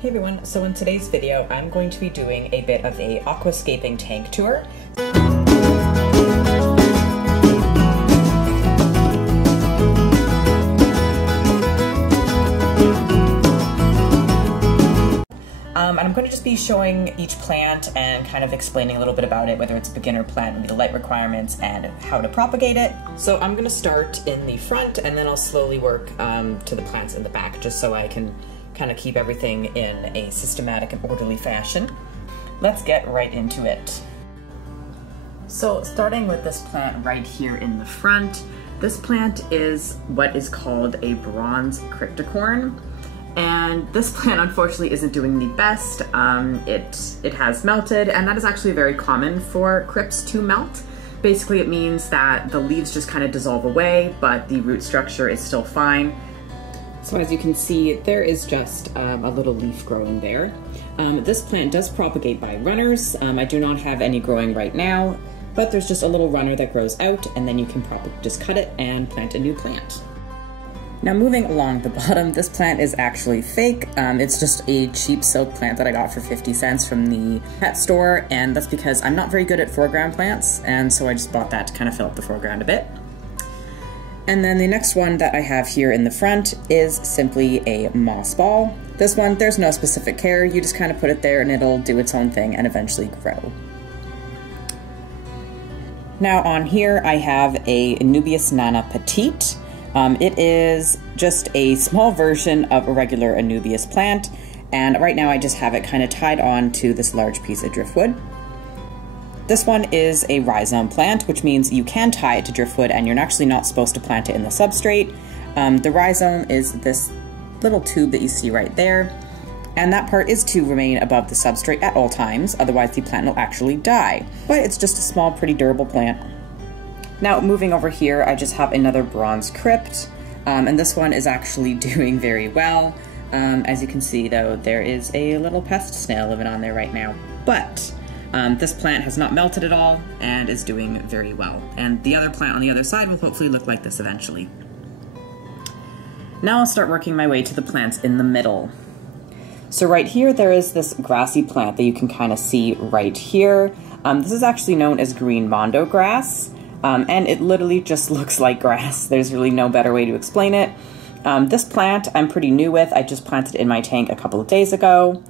Hey everyone, so in today's video I'm going to be doing a bit of a aquascaping tank tour. And I'm going to just be showing each plant and kind of explaining a little bit about it, whether it's beginner plant, the light requirements, and how to propagate it. So I'm going to start in the front and then I'll slowly work to the plants in the back, just so I can kind of keep everything in a systematic and orderly fashion. Let's get right into it. So starting with this plant right here in the front, this plant is what is called a bronze cryptocoryne. And this plant unfortunately isn't doing the best. It has melted, and that is actually very common for crypts to melt. Basically it means that the leaves just kind of dissolve away, but the root structure is still fine. So as you can see, there is just a little leaf growing there. This plant does propagate by runners. I do not have any growing right now, but there's just a little runner that grows out, and then you can just cut it and plant a new plant. Now moving along the bottom, this plant is actually fake. It's just a cheap silk plant that I got for 50 cents from the pet store, and that's because I'm not very good at foreground plants, and so I just bought that to kind of fill up the foreground a bit. And then the next one that I have here in the front is simply a moss ball. This one, there's no specific care, you just kind of put it there and it'll do its own thing and eventually grow. Now on here I have a Anubias Nana Petite. It is just a small version of a regular Anubias plant, and right now I just have it kind of tied on to this large piece of driftwood. This one is a rhizome plant, which means you can tie it to driftwood and you're actually not supposed to plant it in the substrate. The rhizome is this little tube that you see right there, and that part is to remain above the substrate at all times, otherwise the plant will actually die. But it's just a small, pretty durable plant. Now moving over here, I just have another bronze crypt, and this one is actually doing very well. As you can see though, there is a little pest snail living on there right now. But this plant has not melted at all and is doing very well. And the other plant on the other side will hopefully look like this eventually. Now I'll start working my way to the plants in the middle. So right here there is this grassy plant that you can kind of see right here. This is actually known as green Mondo Grass. And it literally just looks like grass. There's really no better way to explain it. This plant I'm pretty new with. I just planted it in my tank a couple of days ago.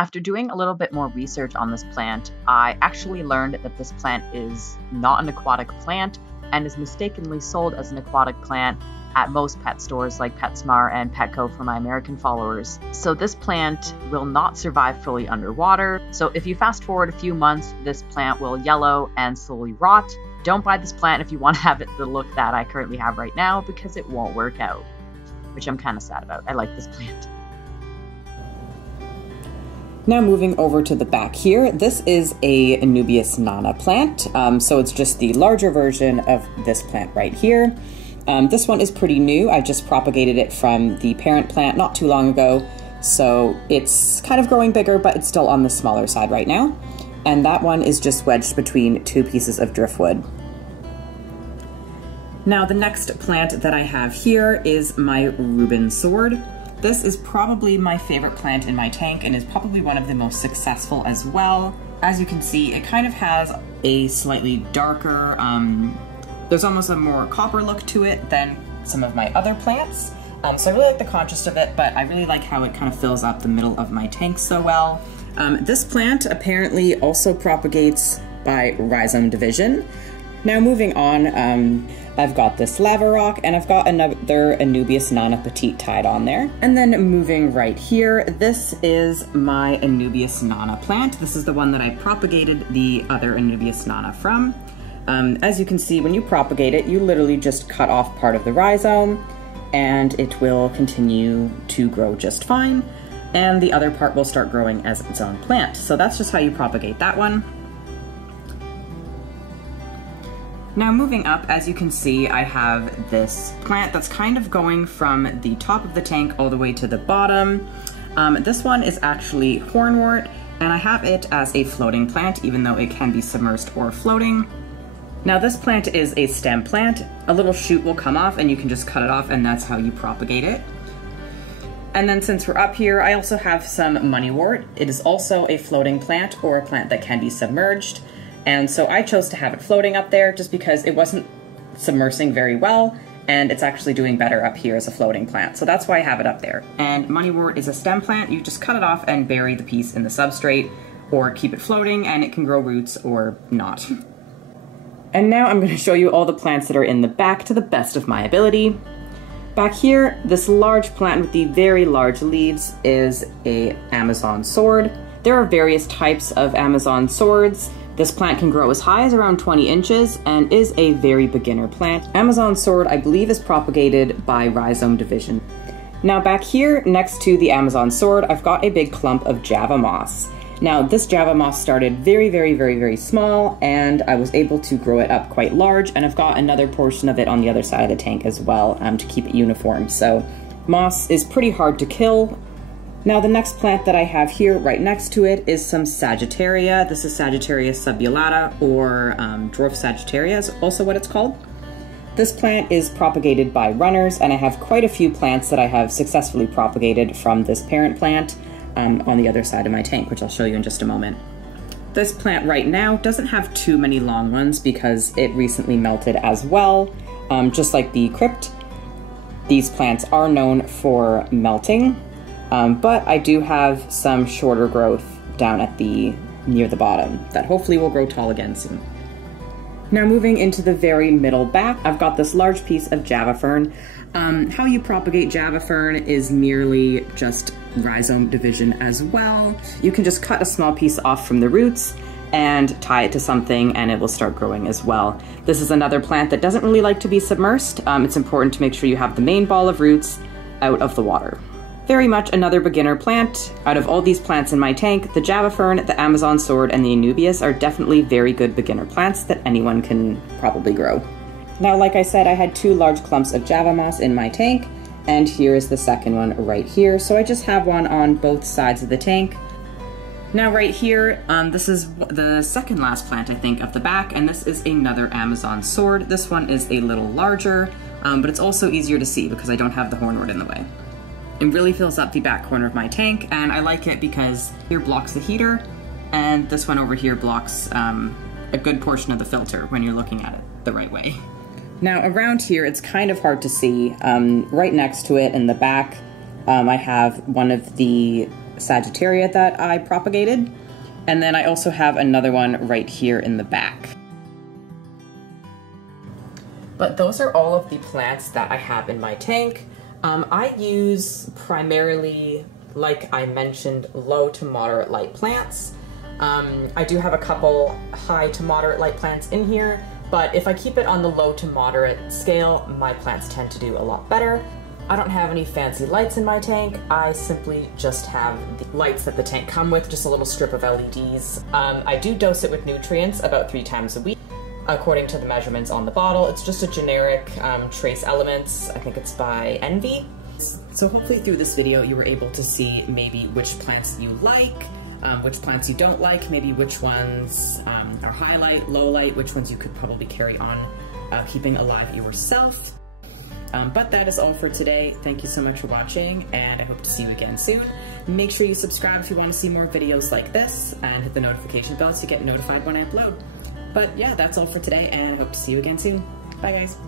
After doing a little bit more research on this plant, I actually learned that this plant is not an aquatic plant and is mistakenly sold as an aquatic plant at most pet stores like PetSmart and Petco for my American followers. So this plant will not survive fully underwater. So if you fast forward a few months, this plant will yellow and slowly rot. Don't buy this plant if you want to have it the look that I currently have right now, because it won't work out, which I'm kind of sad about. I like this plant. Now moving over to the back here, this is a Anubias Nana plant. So it's just the larger version of this plant right here. This one is pretty new. I just propagated it from the parent plant not too long ago. So it's kind of growing bigger, but it's still on the smaller side right now. And that one is just wedged between two pieces of driftwood. Now the next plant that I have here is my Rubin Sword. This is probably my favorite plant in my tank and is probably one of the most successful as well. As you can see, it kind of has a slightly darker, there's almost a more copper look to it than some of my other plants. So I really like the contrast of it, but I really like how it kind of fills up the middle of my tank so well. This plant apparently also propagates by rhizome division. Now moving on, I've got this lava rock and I've got another Anubias Nana Petite tied on there. And then moving right here, this is my Anubias Nana plant. This is the one that I propagated the other Anubias Nana from. As you can see, when you propagate it, you literally just cut off part of the rhizome and it will continue to grow just fine. And the other part will start growing as its own plant. So that's just how you propagate that one. Now moving up, as you can see, I have this plant that's kind of going from the top of the tank all the way to the bottom. This one is actually Hornwort, and I have it as a floating plant, even though it can be submersed or floating. Now this plant is a stem plant. A little shoot will come off and you can just cut it off, and that's how you propagate it. And then since we're up here, I also have some Moneywort. It is also a floating plant or a plant that can be submerged. And so I chose to have it floating up there just because it wasn't submersing very well, and it's actually doing better up here as a floating plant. So that's why I have it up there. And Moneywort is a stem plant. You just cut it off and bury the piece in the substrate, or keep it floating and it can grow roots or not. And now I'm going to show you all the plants that are in the back to the best of my ability. Back here, this large plant with the very large leaves is a Amazon sword. There are various types of Amazon swords. This plant can grow as high as around 20 inches and is a very beginner plant. Amazon sword, I believe, is propagated by rhizome division. Now back here, next to the Amazon sword, I've got a big clump of Java moss. Now this Java moss started very small, and I was able to grow it up quite large, and I've got another portion of it on the other side of the tank as well to keep it uniform. So moss is pretty hard to kill. Now the next plant that I have here right next to it is some Sagittaria. This is Sagittaria subulata, or Dwarf Sagittaria is also what it's called. This plant is propagated by runners, and I have quite a few plants that I have successfully propagated from this parent plant on the other side of my tank, which I'll show you in just a moment. This plant right now doesn't have too many long ones because it recently melted as well, just like the crypt. These plants are known for melting. But I do have some shorter growth down at near the bottom that hopefully will grow tall again soon. Now moving into the very middle back, I've got this large piece of Java Fern. How you propagate Java Fern is merely just rhizome division as well. You can just cut a small piece off from the roots and tie it to something and it will start growing as well. This is another plant that doesn't really like to be submersed. It's important to make sure you have the main ball of roots out of the water. Very much another beginner plant. Out of all these plants in my tank, the Java Fern, the Amazon Sword, and the Anubias are definitely very good beginner plants that anyone can probably grow. Now, like I said, I had 2 large clumps of Java moss in my tank, and here is the second one right here. So I just have one on both sides of the tank. Now right here, this is the second last plant, I think, of the back, and this is another Amazon Sword. This one is a little larger, but it's also easier to see because I don't have the Hornwort in the way. It really fills up the back corner of my tank, and I like it because here blocks the heater, and this one over here blocks a good portion of the filter when you're looking at it the right way. Now around here, it's kind of hard to see. Right next to it in the back, I have one of the Sagittaria that I propagated, and then I also have another one right here in the back. But those are all of the plants that I have in my tank. I use primarily, like I mentioned, low to moderate light plants. I do have a couple high to moderate light plants in here, but if I keep it on the low to moderate scale, my plants tend to do a lot better. I don't have any fancy lights in my tank. I simply just have the lights that the tank come with, just a little strip of LEDs. I do dose it with nutrients about 3 times a week. According to the measurements on the bottle, it's just a generic trace elements. I think it's by Envy. So hopefully through this video you were able to see maybe which plants you like, which plants you don't like, maybe which ones are high light, low light, which ones you could probably carry on keeping alive yourself. But that is all for today. Thank you so much for watching, and I hope to see you again soon. Make sure you subscribe if you want to see more videos like this, and hit the notification bell to get notified when I upload. But yeah, that's all for today, and I hope to see you again soon. Bye guys.